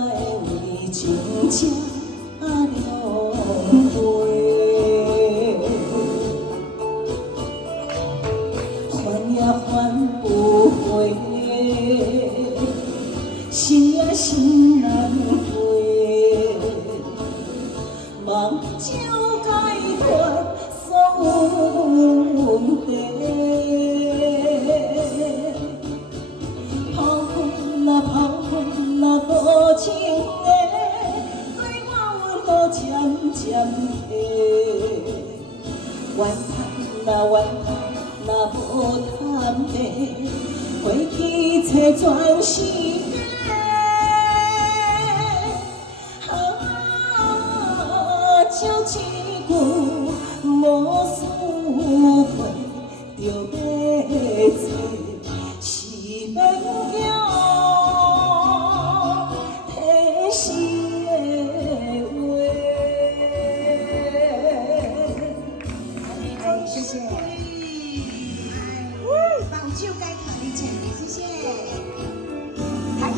会为情这流回？还也还不回，心也心难回，梦就该断所有问题。抛阮啊抛阮啊无情的，对我阮都渐渐的。怨叹啊怨叹。若无贪的，过去一切全是假。就一句无思配，就要做是免叫体死的话。谢谢。放手该可以请，谢谢。还有，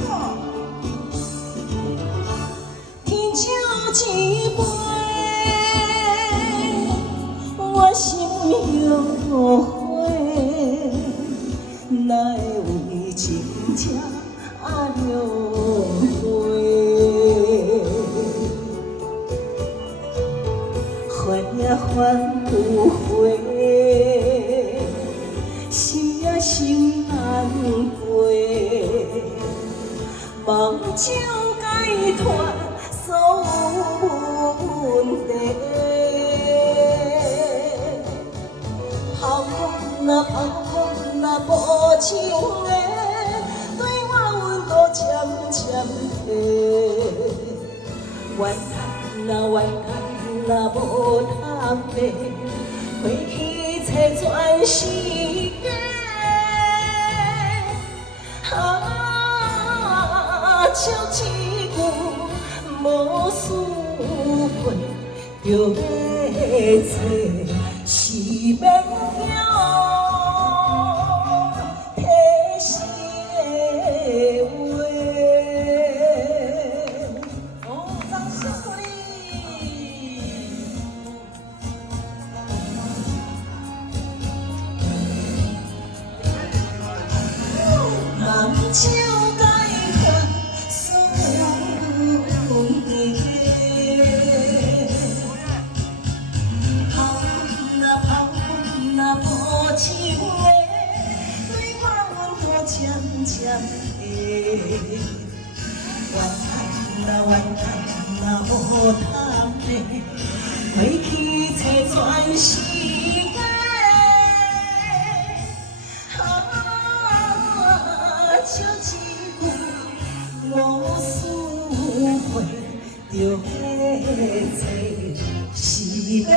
天就一杯，我心后悔，哪会为情这流回？还也还不回。心也心难回，梦就该断所有问题。抛阮啊抛阮啊无情的，对我阮都渐渐的。怨叹啊怨叹啊无贪的，过去一切全是假。就一句无思配，就要做是免叫体死的话。哦，掌声鼓励！梦就该断所有问题，抛阮啊抛阮啊无情的，对我阮都渐渐的。怨叹啊怨叹啊无贪的，过去一切全是假。就一句无思配，就要做是免